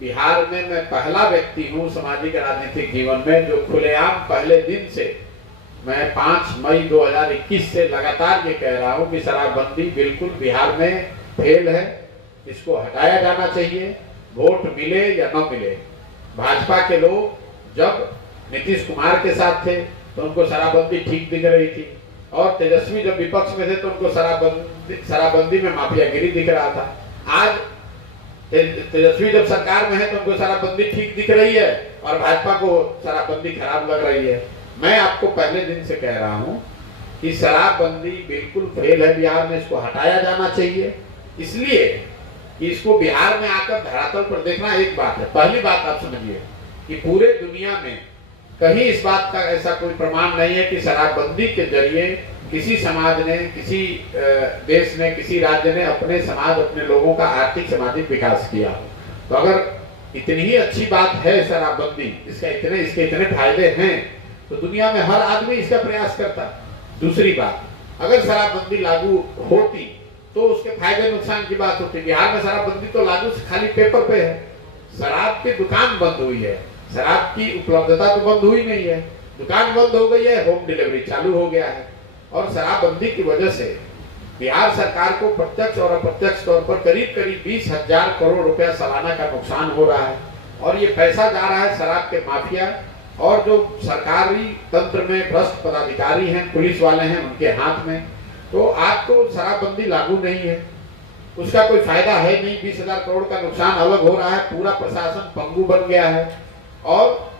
बिहार में मैं पहला व्यक्ति हूँ सामाजिक राजनीतिक जीवन में जो खुलेआम पहले दिन से, मैं 5 मई 2021 से लगातार ये कह रहा हूँ कि शराबबंदी बिल्कुल बिहार में फेल है, इसको हटाया जाना चाहिए, वोट मिले या न मिले। भाजपा के लोग जब नीतीश कुमार के साथ थे तो उनको शराबबंदी ठीक दिख रही थी, और तेजस्वी जब विपक्ष में थे तो उनको शराबबंदी में माफियागिरी दिख रहा था। आज तेजस्वी जब सरकार में है तो उनको शराबबंदी ठीक दिख रही है और भाजपा को शराबबंदी खराब लग रही है। मैं आपको पहले दिन से कह रहा हूं कि शराबबंदी बिल्कुल फेल है बिहार में, इसको हटाया जाना चाहिए। इसलिए कि इसको बिहार में आकर धरातल पर देखना एक बात है। पहली बात आप समझिए कि पूरे दुनिया में कहीं इस बात का ऐसा कोई प्रमाण नहीं है कि शराबबंदी के जरिए किसी समाज ने, किसी देश ने, किसी राज्य ने अपने समाज, अपने लोगों का आर्थिक सामाजिक विकास किया। तो अगर इतनी ही अच्छी बात है शराबबंदी, इसके इतने फायदे हैं, तो दुनिया में हर आदमी इसका प्रयास करता। दूसरी बात, अगर शराबबंदी लागू होती तो उसके फायदे नुकसान की बात होती। बिहार में शराबबंदी तो लागू खाली पेपर पे है, शराब की दुकान बंद हुई है, शराब की उपलब्धता तो बंद हुई नहीं है, दुकान बंद हो गई है, होम डिलीवरी चालू हो गया है। और शराबबंदी की वजह से बिहार सरकार को प्रत्यक्ष और अप्रत्यक्ष तौर पर करीब 20,000 करोड़ रुपया सालाना का नुकसान हो रहा है, और ये पैसा जा रहा है शराब के माफिया और जो सरकारी तंत्र में भ्रष्ट पदाधिकारी हैं, पुलिस वाले हैं, उनके हाथ में। तो आज तो शराबबंदी लागू नहीं है, उसका कोई फायदा है नहीं, 20,000 करोड़ का नुकसान अलग हो रहा है, पूरा प्रशासन पंगु बन गया है। और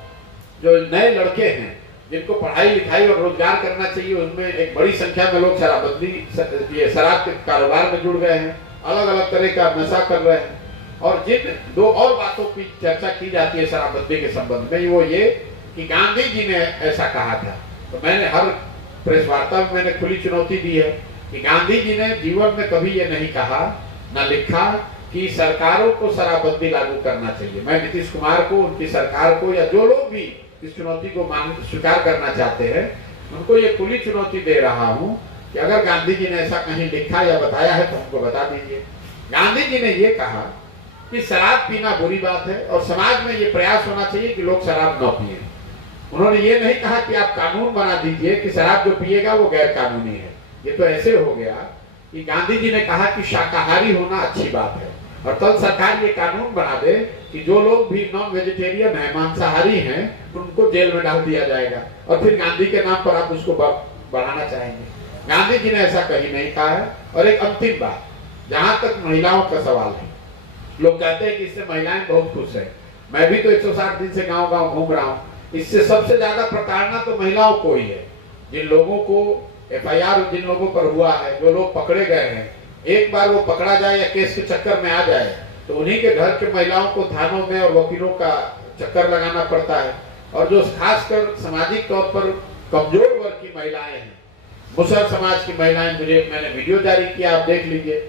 जो नए लड़के हैं जिनको पढ़ाई लिखाई और रोजगार करना चाहिए, उसमें एक बड़ी संख्या में लोग शराब के कारोबार में जुड़ गए हैं, अलग अलग तरह का नशा कर रहे हैं। और जिन दो और बातों की चर्चा की जाती है शराबबंदी के संबंध में, वो ये कि गांधी जी ने ऐसा कहा था। तो मैंने हर प्रेस वार्ता में मैंने खुली चुनौती दी है कि गांधी जी ने जीवन में कभी ये नहीं कहा, न लिखा कि सरकारों को शराबबंदी लागू करना चाहिए। मैं नीतीश कुमार को, उनकी सरकार को, या जो लोग भी इस चुनौती को स्वीकार करना चाहते हैं, उनको ये खुली चुनौती दे रहा हूं कि अगर गांधी जी ने ऐसा कहीं लिखा या बताया है तो हमको बता दीजिए। गांधी जी ने ये कहा कि शराब पीना बुरी बात है और समाज में ये प्रयास होना चाहिए कि लोग शराब न पिए। उन्होंने ये नहीं कहा कि आप कानून बना दीजिए कि शराब जो पिएगा वो गैर कानूनी है। ये तो ऐसे हो गया कि गांधी जी ने कहा कि शाकाहारी होना अच्छी बात है, और कल सरकार ये कानून बना दे कि जो लोग भी नॉन वेजिटेरियन है, मांसाहारी हैं, उनको जेल में डाल दिया जाएगा, और फिर गांधी के नाम पर आप उसको बढ़ाना चाहेंगे। गांधी जी ने ऐसा कहीं नहीं कहा है। और एक अंतिम बात, जहां तक महिलाओं का सवाल है, लोग कहते हैं कि इससे महिलाएं बहुत खुश है। मैं भी तो 160 दिन से गाँव घूम रहा हूँ, इससे सबसे ज्यादा प्रताड़ना तो महिलाओं को ही है। जिन लोगों को FIR जिन लोगों पर हुआ है, जो लोग पकड़े गए हैं, एक बार वो पकड़ा जाए या केस के चक्कर में आ जाए तो उन्हीं के घर के महिलाओं को थानों में और वकीलों का चक्कर लगाना पड़ता है। और जो खासकर सामाजिक तौर पर कमजोर वर्ग की महिलाएं हैं, मुसहर समाज की महिलाएं, मैंने वीडियो जारी किया, आप देख लीजिए,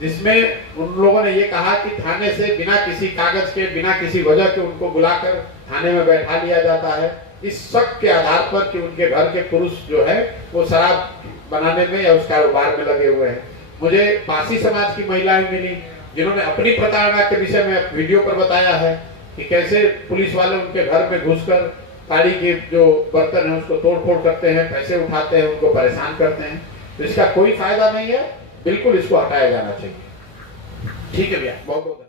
जिसमें उन लोगों ने ये कहा कि थाने से बिना किसी कागज के, बिना किसी वजह के उनको बुलाकर थाने में बैठा लिया जाता है, इस शक के आधार पर कि उनके घर के पुरुष जो है वो शराब बनाने में या उस कारोबार में लगे हुए हैं। मुझे पासी समाज की महिलाएं मिली जिन्होंने अपनी प्रताड़ना के विषय में वीडियो पर बताया है कि कैसे पुलिस वाले उनके घर में घुसकर ताड़ी के जो बर्तन है उसको तोड़फोड़ करते हैं, पैसे उठाते हैं, उनको परेशान करते हैं। तो इसका कोई फायदा नहीं है, बिल्कुल इसको हटाया जाना चाहिए। ठीक है भैया, बहुत बहुत